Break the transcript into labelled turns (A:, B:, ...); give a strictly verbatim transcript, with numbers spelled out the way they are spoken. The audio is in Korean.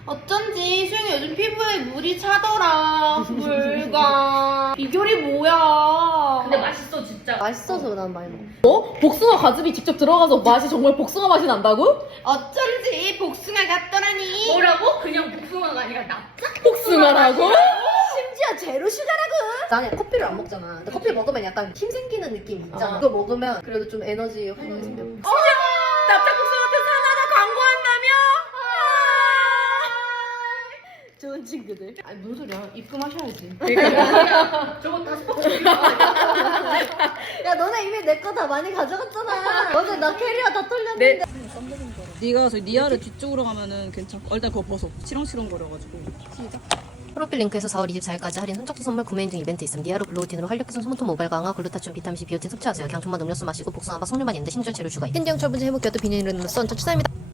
A: 어쩐지 수영이 요즘 피부에 물이 차더라. 물가. 비결이 뭐야?
B: 근데 맛있어 진짜.
C: 맛있어서 난 많이 먹어.
D: 어? 복숭아 가즙이 직접 들어가서 맛이 정말 복숭아 맛이 난다고?
A: 어쩐지 복숭아 같더라니.
B: 뭐라고? 그냥 복숭아가 아니라 납작
D: 복숭아라고?
C: 심지어 제로 슈가라고. 나는 커피를 안 먹잖아. 근데 커피 먹으면 약간 힘 생기는 느낌이 있잖아.
D: 어.
C: 그거 먹으면 그래도 좀 에너지 활력이 생겨.
D: 납작 복숭아 같은 사나가 광고한다며? 좋은 친구들.
A: 아니 무슨 소리야? 입금하셔야지.
B: 그러니까 저거 다 스포츠
C: 야 너네 이미 내 거 다 많이 가져갔잖아. 어제 나 캐리어 다 털렸는데.
E: 네가 저 니아르 뒤쪽으로 가면은 괜찮고 일단 그거 벗어 치렁치렁 거려가지고
C: 프로필 링크에서 사월 이십사일까지 할인 선착순 선물 구매 인증 이벤트 있음. 니아르 블루오틴으로 활력해서 소모톤 모발 강화 글루타치온 비타민C 비오틴 섭취하세요. 그냥 정말 음료수 마시고 복숭아바 석류만 있는데 심지어 재료 추가. 캔디형 철분제 해독 기어도 비닐은 로선 추천합니다.